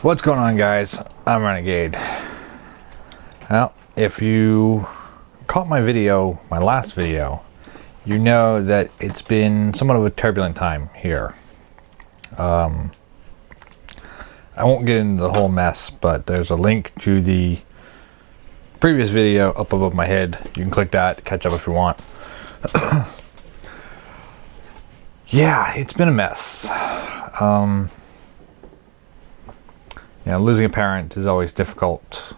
What's going on, guys? I'm Renegade. Well, if you caught my video, my last video, you know that it's been somewhat of a turbulent time here. I won't get into the whole mess, but there's a link to the previous video up above my head. You can click that, catch up if you want. Yeah, it's been a mess. You know, losing a parent is always difficult,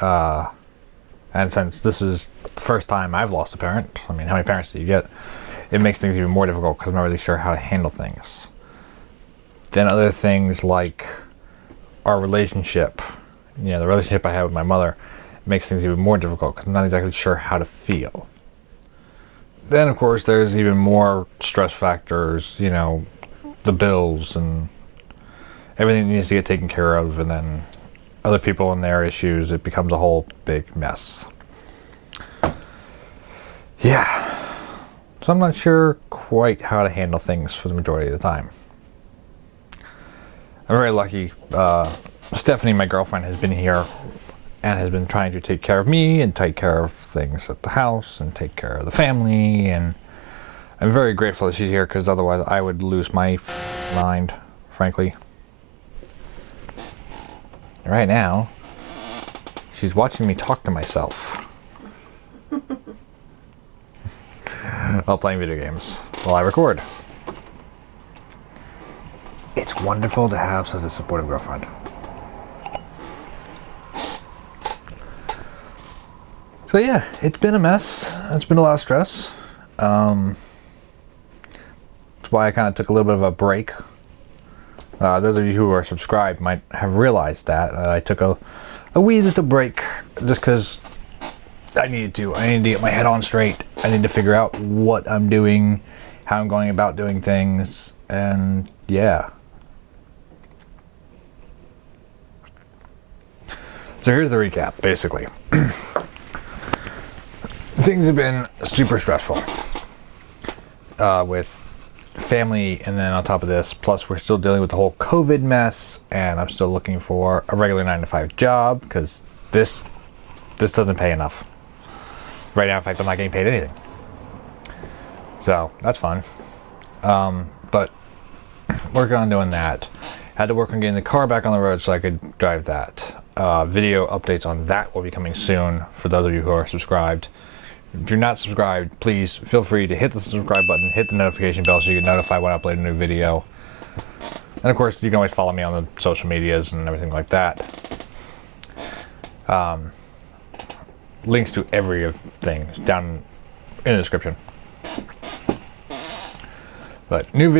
and since this is the first time I've lost a parent, I mean, how many parents do you get? It makes things even more difficult because I'm not really sure how to handle things. Then other things like our relationship, you know, the relationship I have with my mother makes things even more difficult because I'm not exactly sure how to feel. Then, of course, there's even more stress factors, you know, the bills and everything needs to get taken care of, and then other people and their issues. It becomes a whole big mess. Yeah. So I'm not sure quite how to handle things for the majority of the time. I'm very lucky. Stephanie, my girlfriend, has been here and has been trying to take care of me and take care of things at the house and take care of the family, and I'm very grateful that she's here because otherwise I would lose my mind, frankly. Right now, she's watching me talk to myself while playing video games while I record. It's wonderful to have such a supportive girlfriend. So yeah, it's been a mess. It's been a lot of stress. That's why I kind of took a little bit of a break. Those of you who are subscribed might have realized that I took a wee little break just because I needed to. I needed to get my head on straight. I need to figure out what I'm doing, how I'm going about doing things, and yeah. So here's the recap, basically. Things have been super stressful with family, and then on top of this, plus we're still dealing with the whole COVID mess, and I'm still looking for a regular 9-to-5 job because this doesn't pay enough right now. In fact, I'm not getting paid anything, so that's fun. But working on doing that. Had to work on getting the car back on the road so I could drive that. Video updates on that will be coming soon for those of you who are subscribed. If you're not subscribed, please feel free to hit the subscribe button, hit the notification bell so you get notified when I upload a new video. And of course, you can always follow me on the social medias and everything like that. Links to everything down in the description. But new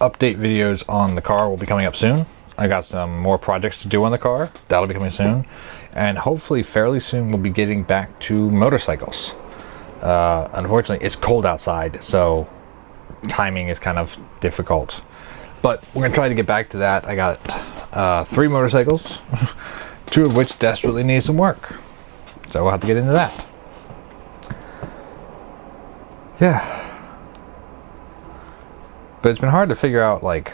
update videos on the car will be coming up soon. I got some more projects to do on the car. That'll be coming soon. And hopefully fairly soon we'll be getting back to motorcycles. Unfortunately, it's cold outside, so timing is kind of difficult. But we're going to try to get back to that. I got 3 motorcycles, 2 of which desperately need some work. So we'll have to get into that. Yeah. But it's been hard to figure out, like,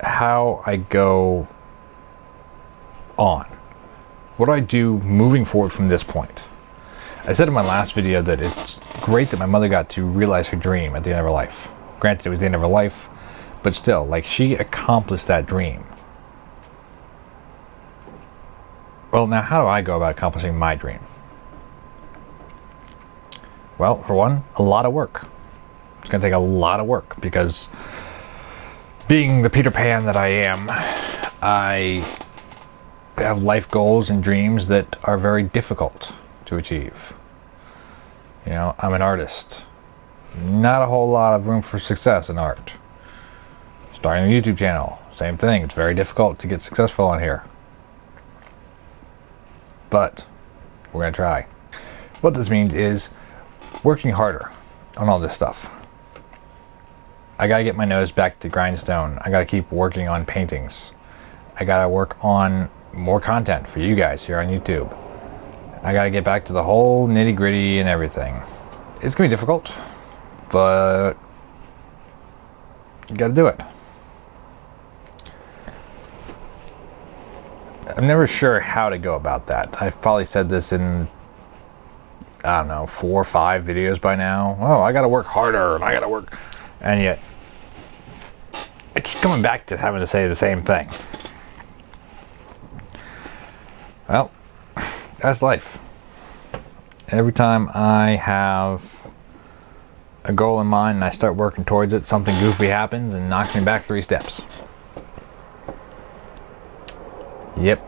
how I go on. What do I do moving forward from this point? I said in my last video that it's great that my mother got to realize her dream at the end of her life. Granted, it was the end of her life, but still, like, she accomplished that dream. Well, now how do I go about accomplishing my dream? Well, for one, a lot of work. It's going to take a lot of work because being the Peter Pan that I am, I have life goals and dreams that are very difficult to achieve. You know, I'm an artist. Not a whole lot of room for success in art. Starting a YouTube channel, same thing. It's very difficult to get successful on here. But we're going to try. What this means is working harder on all this stuff. I got to get my nose back to the grindstone. I got to keep working on paintings. I got to work on more content for you guys here on YouTube. I got to get back to the whole nitty-gritty and everything. It's going to be difficult, but you got to do it. I'm never sure how to go about that. I've probably said this in, I don't know, 4 or 5 videos by now. Oh, I gotta work harder, and I gotta work, and yet I keep coming back to having to say the same thing. Well, that's life. Every time I have a goal in mind and I start working towards it, something goofy happens and knocks me back 3 steps. Yep.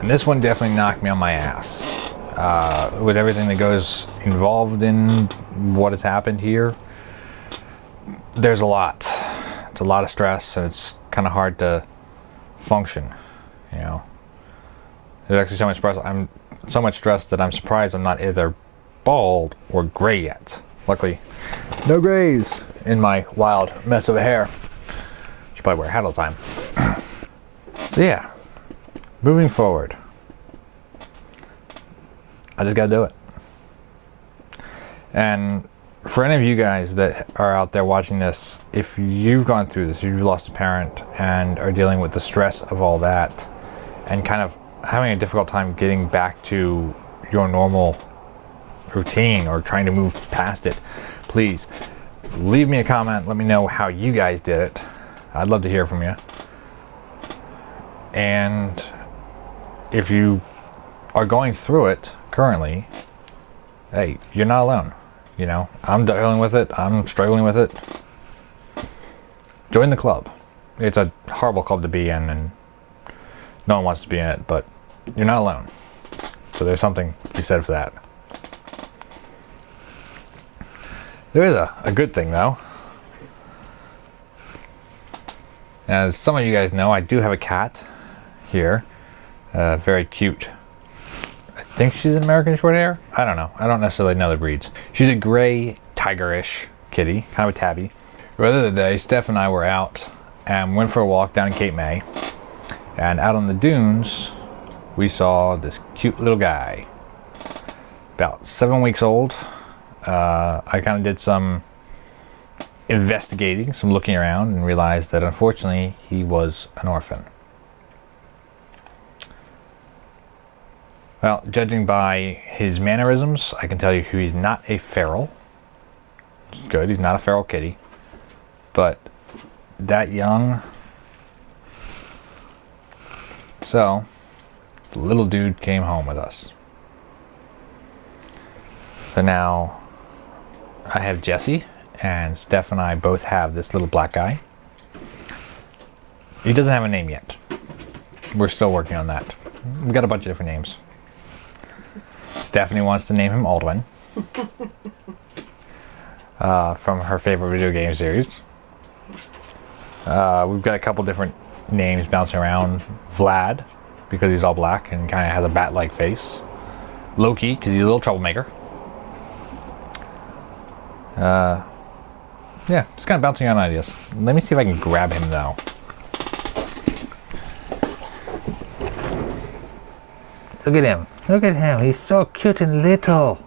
And this one definitely knocked me on my ass. With everything that goes involved in what has happened here, there's a lot. It's a lot of stress, and it's kind of hard to function, you know. There's actually so much stress. I'm so much stress that I'm surprised I'm not either bald or gray yet. Luckily, no grays in my wild mess of hair. Should probably wear a hat all the time. So yeah, moving forward, I just gotta do it. And for any of you guys that are out there watching this, if you've gone through this, if you've lost a parent and are dealing with the stress of all that and kind of having a difficult time getting back to your normal routine or trying to move past it, please leave me a comment. Let me know how you guys did it. I'd love to hear from you. And if you are going through it currently, hey, you're not alone. You know, I'm dealing with it. I'm struggling with it. Join the club. It's a horrible club to be in, and no one wants to be in it, but you're not alone. So there's something to be said for that. There is a good thing, though. As some of you guys know, I do have a cat here. Very cute. I think she's an American short hair. I don't know. I don't necessarily know the breeds. She's a gray, tigerish kitty, kind of a tabby. The other day, Steph and I were out and went for a walk down in Cape May. And out on the dunes, we saw this cute little guy. About 7 weeks old. I kind of did some investigating, some looking around, and realized that unfortunately he was an orphan. Well, judging by his mannerisms, I can tell you he's not a feral. It's good, he's not a feral kitty. But that young. So, the little dude came home with us. So now, I have Jesse, and Steph and I both have this little black guy. He doesn't have a name yet. We're still working on that. We've got a bunch of different names. Stephanie wants to name him Aldwin. From her favorite video game series. We've got a couple different names bouncing around. Vlad, because he's all black and kind of has a bat-like face. Loki, because he's a little troublemaker. Yeah, just kind of bouncing around ideas. Let me see if I can grab him, though. Look at him. Look at him. He's so cute and little.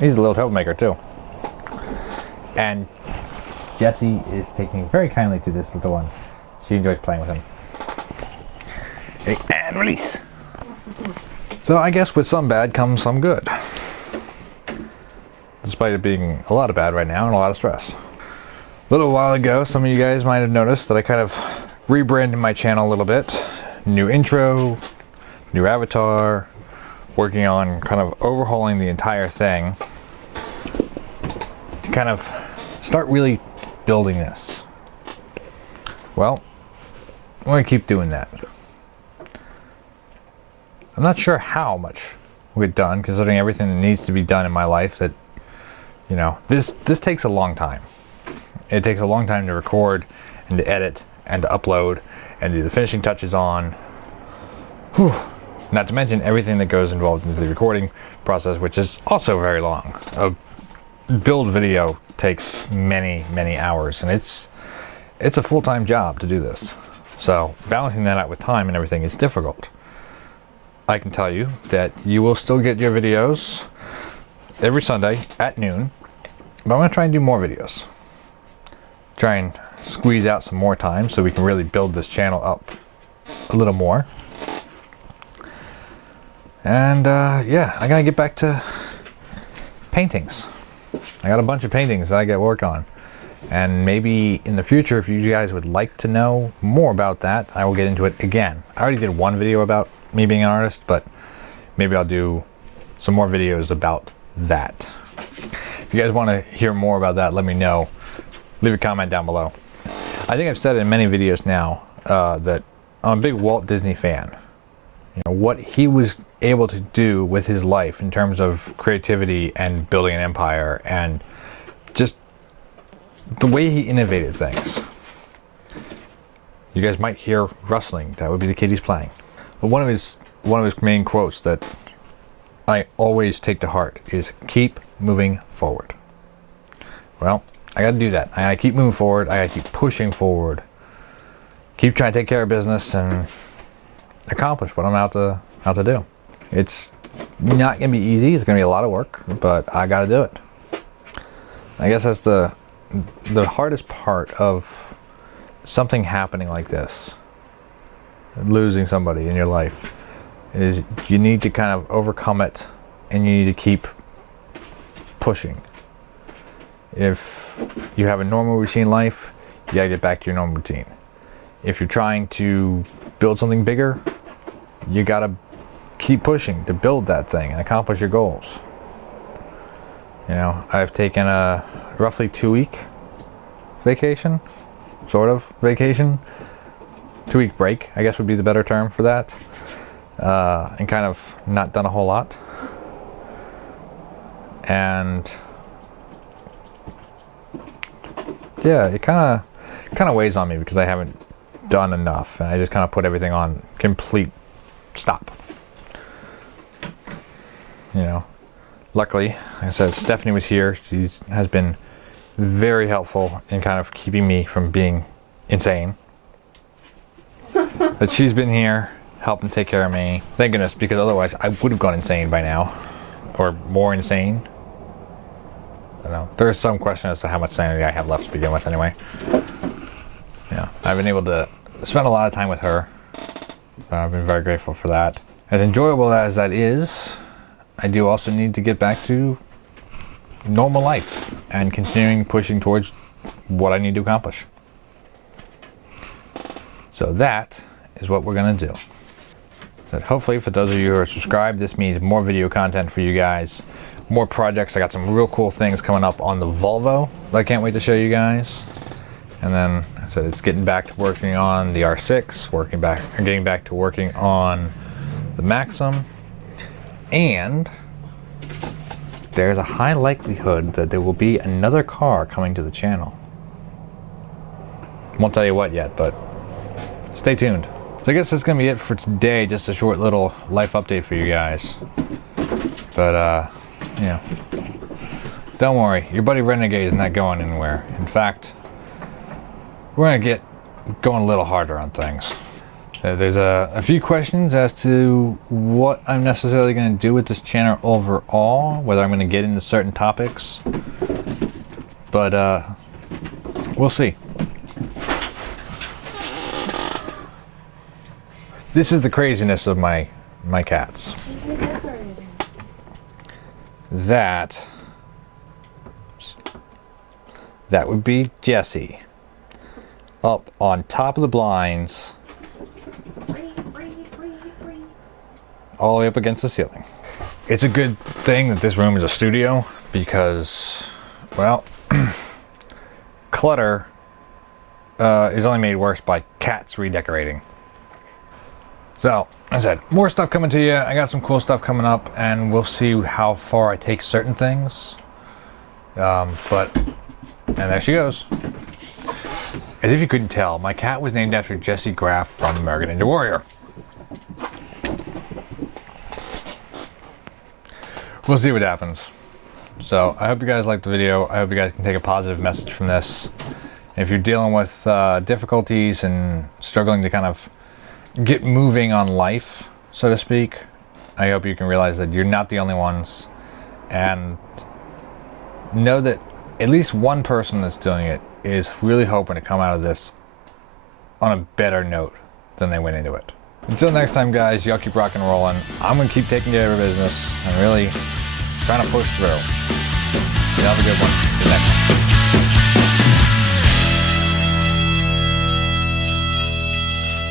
He's a little troublemaker, too. And Jessie is taking very kindly to this little one. She enjoys playing with him. Okay, and release. So I guess with some bad comes some good. Despite it being a lot of bad right now and a lot of stress. A little while ago, some of you guys might have noticed that I kind of rebranded my channel a little bit. New intro, new avatar, working on kind of overhauling the entire thing to kind of start really building this. Well, I'm going to keep doing that. I'm not sure how much we've done, considering everything that needs to be done in my life. That, you know, this takes a long time. It takes a long time to record and to edit and to upload and do the finishing touches on. Whew. Not to mention everything that goes involved into the recording process, which is also very long. A build video takes many, many hours, and it's a full-time job to do this. So balancing that out with time and everything is difficult. I can tell you that you will still get your videos every Sunday at noon, but I'm going to try and do more videos. Try and squeeze out some more time so we can really build this channel up a little more. And yeah, I gotta get back to paintings. I got a bunch of paintings that I got work on. And maybe in the future, if you guys would like to know more about that, I will get into it again. I already did one video about me being an artist, but maybe I'll do some more videos about that. If you guys want to hear more about that, let me know. Leave a comment down below. I think I've said in many videos now that I'm a big Walt Disney fan. You know, what he was able to do with his life in terms of creativity and building an empire and just the way he innovated things. You guys might hear rustling. That would be the kid he's playing. But one of his main quotes that I always take to heart is keep moving forward. Well, I gotta do that. I gotta keep moving forward. I gotta keep pushing forward. Keep trying to take care of business and accomplish what I'm out to do. It's not gonna be easy. It's gonna be a lot of work, but I gotta do it. I guess that's the hardest part of something happening like this, losing somebody in your life, is you need to kind of overcome it and you need to keep pushing. If you have a normal routine life, you gotta get back to your normal routine. If you're trying to build something bigger, you gotta keep pushing to build that thing and accomplish your goals. You know, I've taken a roughly 2-week vacation, sort of vacation, 2-week break, I guess would be the better term for that, and kind of not done a whole lot. And yeah, it kind of weighs on me because I haven't done enough, and I just kind of put everything on complete stop. You know, luckily, like I said, Stephanie was here. She has been very helpful in kind of keeping me from being insane. But she's been here helping take care of me. Thank goodness, because otherwise I would have gone insane by now, or more insane. I don't know. There's some question as to how much sanity I have left to begin with anyway. Yeah, I've been able to spend a lot of time with her. So I've been very grateful for that. As enjoyable as that is, I do also need to get back to normal life and continuing pushing towards what I need to accomplish. So that is what we're gonna do. So hopefully for those of you who are subscribed, this means more video content for you guys, more projects. I got some real cool things coming up on the Volvo that I can't wait to show you guys. And then I said it's getting back to working on the R6, getting back to working on the Maxim, and there's a high likelihood that there will be another car coming to the channel. Won't tell you what yet, but stay tuned. So I guess that's gonna be it for today. Just a short little life update for you guys. But yeah, don't worry, your buddy Renegade is not going anywhere. In fact, we're gonna get going a little harder on things. There's a few questions as to what I'm necessarily going to do with this channel overall, whether I'm going to get into certain topics, but we'll see. This is the craziness of my cats. That would be Jessie up on top of the blinds, all the way up against the ceiling. It's a good thing that this room is a studio because, well, clutter is only made worse by cats redecorating. So, as I said, more stuff coming to you. I got some cool stuff coming up, and we'll see how far I take certain things. And there she goes. As if you couldn't tell, my cat was named after Jesse Graff from American Ninja Warrior. We'll see what happens. So I hope you guys liked the video. I hope you guys can take a positive message from this. If you're dealing with difficulties and struggling to kind of get moving on life, so to speak, I hope you can realize that you're not the only ones, and know that at least one person that's doing it is really hoping to come out of this on a better note than they went into it. Until next time, guys, y'all keep rocking and rolling. I'm going to keep taking care of business and really trying to push through. You have a good one. Good next time.